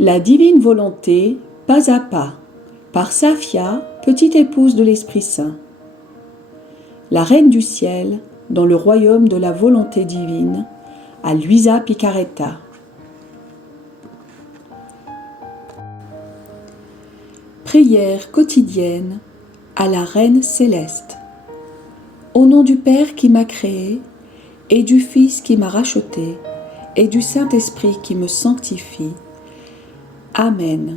La divine volonté, pas à pas, par Safia, petite épouse de l'Esprit Saint. La Reine du Ciel, dans le royaume de la volonté divine, à Luisa Picaretta. Prière quotidienne à la Reine céleste. Au nom du Père qui m'a créé, et du Fils qui m'a racheté, et du Saint-Esprit qui me sanctifie. Amen.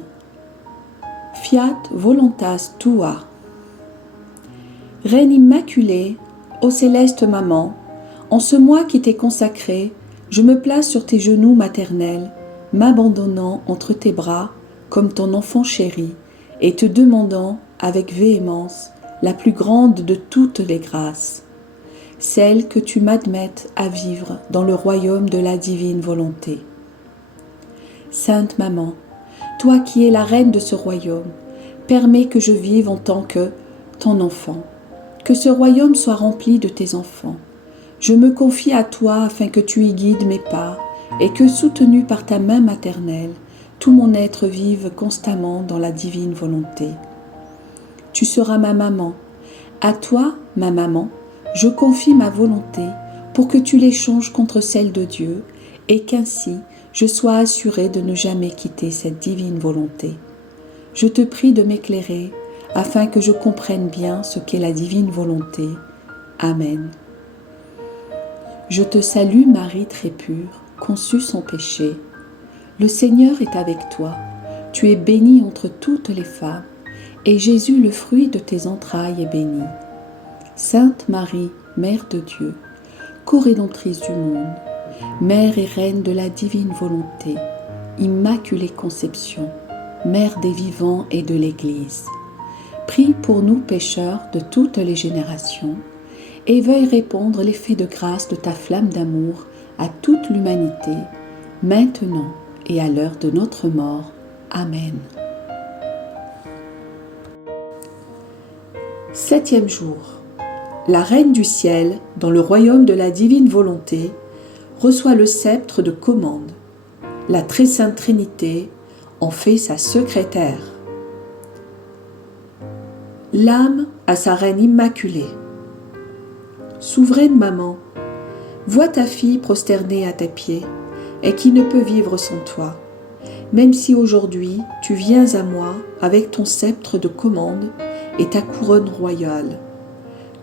Fiat voluntas tua. Reine immaculée, ô céleste maman, en ce mois qui t'est consacré, je me place sur tes genoux maternels, m'abandonnant entre tes bras comme ton enfant chéri, et te demandant avec véhémence la plus grande de toutes les grâces, celle que tu m'admettes à vivre dans le royaume de la divine volonté. Sainte Maman, toi qui es la reine de ce royaume, permets que je vive en tant que ton enfant, que ce royaume soit rempli de tes enfants. Je me confie à toi afin que tu y guides mes pas et que, soutenu par ta main maternelle, tout mon être vive constamment dans la divine volonté. Tu seras ma maman. À toi, ma maman, je confie ma volonté pour que tu l'échanges contre celle de Dieu et qu'ainsi je sois assurée de ne jamais quitter cette divine volonté. Je te prie de m'éclairer afin que je comprenne bien ce qu'est la divine volonté. Amen. Je te salue Marie très pure, conçue sans péché. Le Seigneur est avec toi. Tu es bénie entre toutes les femmes, et Jésus, le fruit de tes entrailles, est béni. Sainte Marie, Mère de Dieu, co-rédemptrice du monde, Mère et Reine de la divine volonté, Immaculée Conception, Mère des vivants et de l'Église, prie pour nous pécheurs de toutes les générations, et veuille répandre l'effet de grâce de ta flamme d'amour à toute l'humanité, maintenant et à l'heure de notre mort. Amen. 7e jour. La Reine du Ciel, dans le royaume de la divine volonté, reçoit le sceptre de commande. La très sainte Trinité en fait sa secrétaire. L'âme à sa Reine immaculée. Souveraine maman, vois ta fille prosternée à tes pieds, et qui ne peut vivre sans toi. Même si aujourd'hui tu viens à moi avec ton sceptre de commande et ta couronne royale,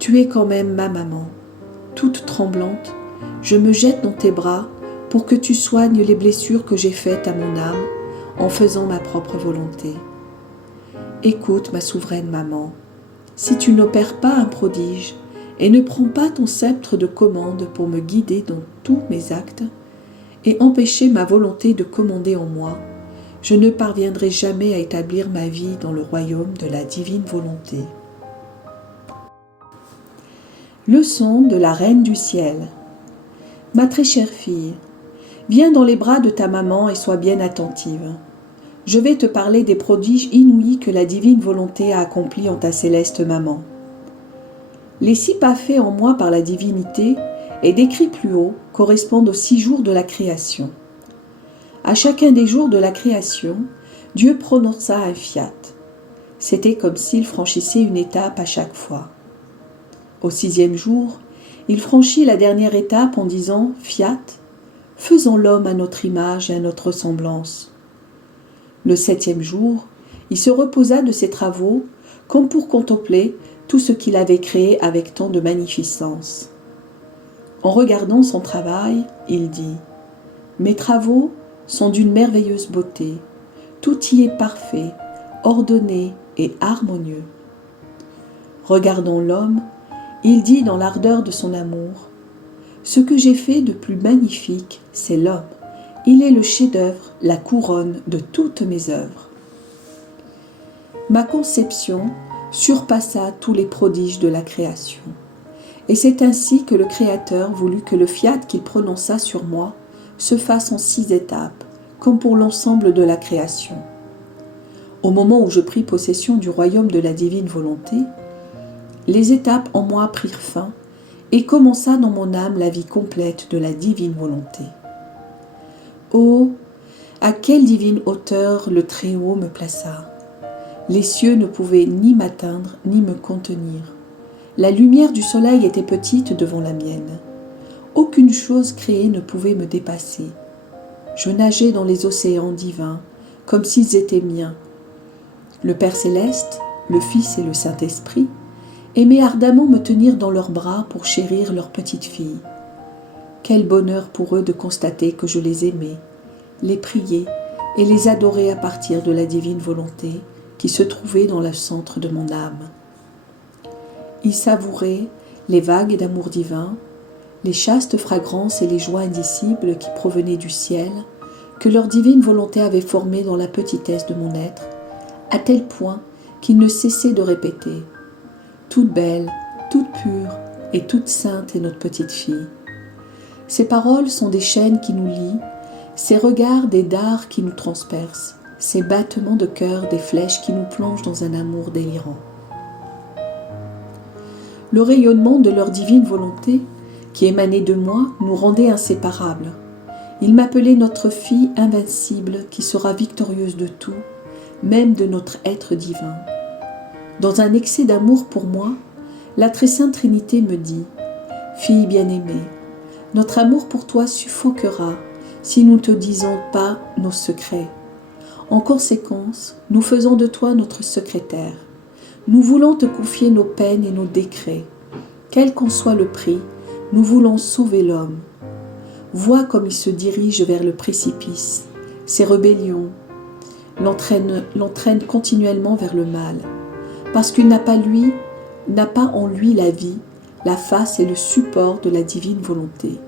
tu es quand même ma maman. Toute tremblante, je me jette dans tes bras pour que tu soignes les blessures que j'ai faites à mon âme en faisant ma propre volonté. Écoute, ma souveraine maman, si tu n'opères pas un prodige et ne prends pas ton sceptre de commande pour me guider dans tous mes actes et empêcher ma volonté de commander en moi, je ne parviendrai jamais à établir ma vie dans le royaume de la divine volonté. Leçon de la Reine du Ciel. Ma très chère fille, viens dans les bras de ta maman et sois bien attentive. Je vais te parler des prodiges inouïs que la divine volonté a accomplis en ta céleste maman. Les 6 pas faits en moi par la divinité et décrits plus haut correspondent aux 6 jours de la création. À chacun des jours de la création, Dieu prononça un fiat. C'était comme s'il franchissait une étape à chaque fois. Au 6e jour, il franchit la dernière étape en disant « Fiat, faisons l'homme à notre image et à notre ressemblance ». Le 7e jour, il se reposa de ses travaux comme pour contempler tout ce qu'il avait créé avec tant de magnificence. En regardant son travail, il dit « Mes travaux sont d'une merveilleuse beauté, tout y est parfait, ordonné et harmonieux. » Regardant l'homme, il dit dans l'ardeur de son amour « Ce que j'ai fait de plus magnifique, c'est l'homme. Il est le chef-d'œuvre, la couronne de toutes mes œuvres. » Ma conception surpassa tous les prodiges de la création. Et c'est ainsi que le Créateur voulut que le fiat qu'il prononça sur moi se fasse en 6 étapes, comme pour l'ensemble de la création. Au moment où je pris possession du royaume de la divine volonté, les étapes en moi prirent fin et commença dans mon âme la vie complète de la divine volonté. Oh, À quelle divine hauteur le Très-Haut me plaça. Les cieux ne pouvaient ni m'atteindre ni me contenir. La lumière du soleil était petite devant la mienne. Aucune chose créée ne pouvait me dépasser. Je nageais dans les océans divins, comme s'ils étaient miens. Le Père Céleste, le Fils et le Saint-Esprit aimaient ardemment me tenir dans leurs bras pour chérir leur petite fille. Quel bonheur pour eux de constater que je les aimais, les priais et les adorais à partir de la divine volonté qui se trouvait dans le centre de mon âme. Ils savouraient les vagues d'amour divin, les chastes fragrances et les joies indicibles qui provenaient du ciel, que leur divine volonté avait formées dans la petitesse de mon être, à tel point qu'ils ne cessaient de répéter « Toute belle, toute pure et toute sainte est notre petite fille ». Ces paroles sont des chaînes qui nous lient, ces regards des dards qui nous transpercent, ces battements de cœur des flèches qui nous plongent dans un amour délirant. Le rayonnement de leur divine volonté, qui émanait de moi, nous rendait inséparables. Ils m'appelaient notre fille invincible qui sera victorieuse de tout, même de notre être divin. Dans un excès d'amour pour moi, la très sainte Trinité me dit « Fille bien-aimée, notre amour pour toi suffoquera si nous ne te disons pas nos secrets. En conséquence, nous faisons de toi notre secrétaire. Nous voulons te confier nos peines et nos décrets. Quel qu'en soit le prix, nous voulons sauver l'homme. Vois comme il se dirige vers le précipice. Ses rébellions l'entraînent continuellement vers le mal. Parce qu'il n'a pas en lui la vie, la face et le support de la divine volonté.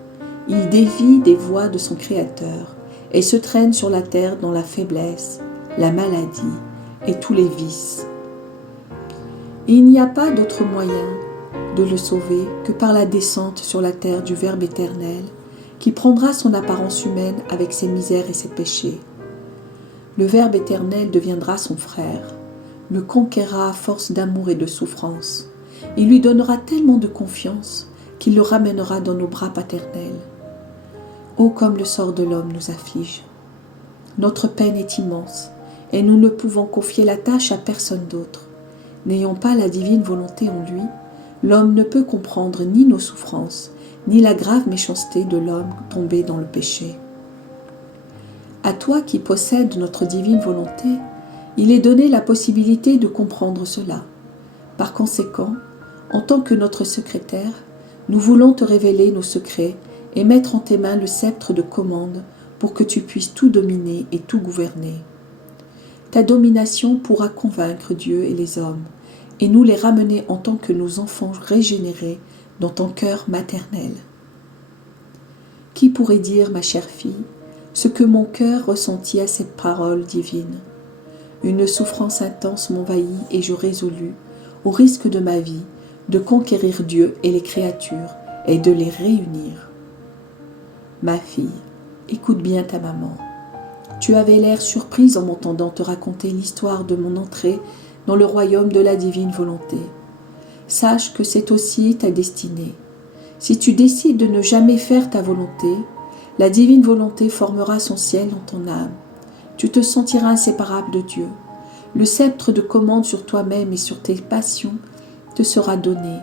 Il dévie des voies de son Créateur et se traîne sur la terre dans la faiblesse, la maladie et tous les vices. Et il n'y a pas d'autre moyen de le sauver que par la descente sur la terre du Verbe éternel qui prendra son apparence humaine avec ses misères et ses péchés. Le Verbe éternel deviendra son frère, le conquérera à force d'amour et de souffrance. Il lui donnera tellement de confiance qu'il le ramènera dans nos bras paternels. Oh, comme le sort de l'homme nous afflige. Notre peine est immense et nous ne pouvons confier la tâche à personne d'autre. N'ayant pas la divine volonté en lui, l'homme ne peut comprendre ni nos souffrances, ni la grave méchanceté de l'homme tombé dans le péché. À toi qui possèdes notre divine volonté, il est donné la possibilité de comprendre cela. Par conséquent, en tant que notre secrétaire, nous voulons te révéler nos secrets et mettre en tes mains le sceptre de commande pour que tu puisses tout dominer et tout gouverner. Ta domination pourra convaincre Dieu et les hommes, et nous les ramener en tant que nos enfants régénérés dans ton cœur maternel. Qui pourrait dire, ma chère fille, ce que mon cœur ressentit à cette parole divine? Une souffrance intense m'envahit et je résolus, au risque de ma vie, de conquérir Dieu et les créatures et de les réunir. Ma fille, écoute bien ta maman. Tu avais l'air surprise en m'entendant te raconter l'histoire de mon entrée dans le royaume de la divine volonté. Sache que c'est aussi ta destinée. Si tu décides de ne jamais faire ta volonté, la divine volonté formera son ciel dans ton âme. Tu te sentiras inséparable de Dieu. Le sceptre de commande sur toi-même et sur tes passions te sera donné.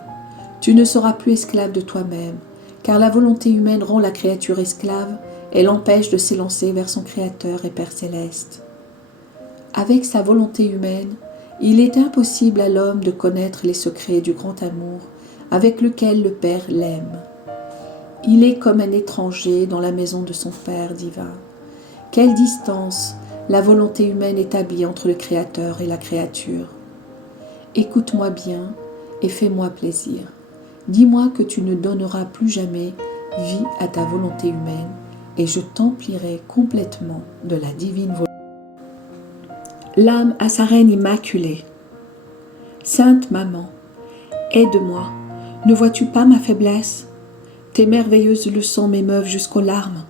Tu ne seras plus esclave de toi-même, car la volonté humaine rend la créature esclave et l'empêche de s'élancer vers son Créateur et Père Céleste. Avec sa volonté humaine, il est impossible à l'homme de connaître les secrets du grand amour avec lequel le Père l'aime. Il est comme un étranger dans la maison de son Père divin. Quelle distance la volonté humaine établit entre le Créateur et la créature. Écoute-moi bien et fais-moi plaisir. Dis-moi que tu ne donneras plus jamais vie à ta volonté humaine et je t'emplirai complètement de la divine volonté. L'âme à sa reine immaculée. Sainte Maman, aide-moi. Ne vois-tu pas ma faiblesse? Tes merveilleuses leçons m'émeuvent jusqu'aux larmes,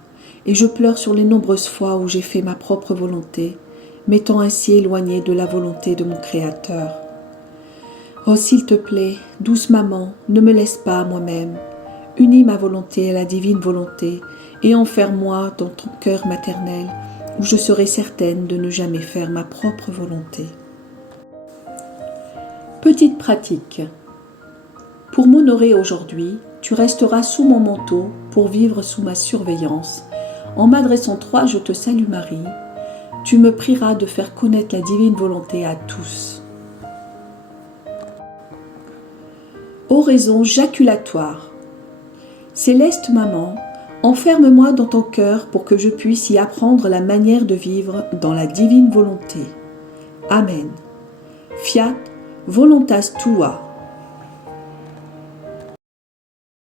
et je pleure sur les nombreuses fois où j'ai fait ma propre volonté, m'étant ainsi éloignée de la volonté de mon Créateur. Oh, s'il te plaît, douce maman, ne me laisse pas à moi-même. Unis ma volonté à la divine volonté, et enferme-moi dans ton cœur maternel, où je serai certaine de ne jamais faire ma propre volonté. Petite pratique. Pour m'honorer aujourd'hui, tu resteras sous mon manteau pour vivre sous ma surveillance. En m'adressant 3 Je te salue Marie, tu me prieras de faire connaître la divine volonté à tous. Oraison jaculatoire. Céleste Maman, enferme-moi dans ton cœur pour que je puisse y apprendre la manière de vivre dans la divine volonté. Amen. Fiat voluntas tua.